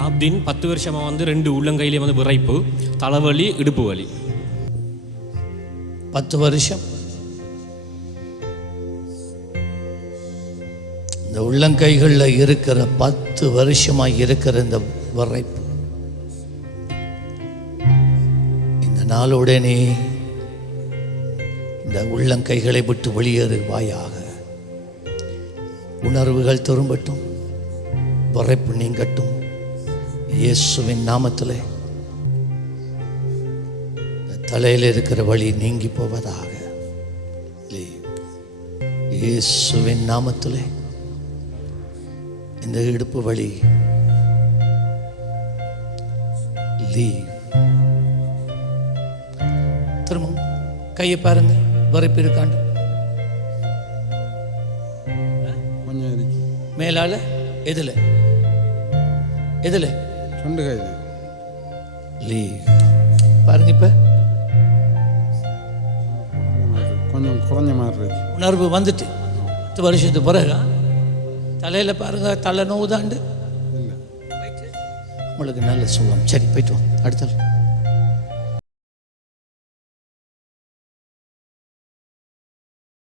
நாப்தின் பத்து வருஷமாக வந்து ரெண்டு உள்ளங்கையிலே வந்து விரைப்பு தலைவலி இடுப்பு வலி. பத்து வருஷம். இந்த உள்ளங்கைகளில் இருக்கிற பத்து வருஷமாக இருக்கிற இந்த வரைப்பு இந்த நாளுடனே இந்த உள்ளங்கைகளை விட்டு வெளியேறுவாயாக உணர்வுகள் திரும்பட்டும் விரைப்பு நீங்கட்டும். இயேசுவின் நாமத்திலே. தலையில் இருக்கிற வழி நீங்கி போவதாக. இயேசுவின் நாமத்திலே. இந்த இடுப்பு வழி. லீவ் திரும்ப கையை பாருங்க வரைப்பு இருக்காண்டு மேலால எதுல. எதுல. ரெண்டு கையில் லீவ் பாருங்க இப்ப. கொஞ்சம் குறைஞ்ச மாதிரி உணர்வு வந்துட்டு. பத்து வருஷத்துக்கு பிறகு தலையில் பாருங்க தலை நோவுதாண்டு இல்லை. உங்களுக்கு நல்ல சுகம். சரி போயிட்டு வாங்க அடுத்த.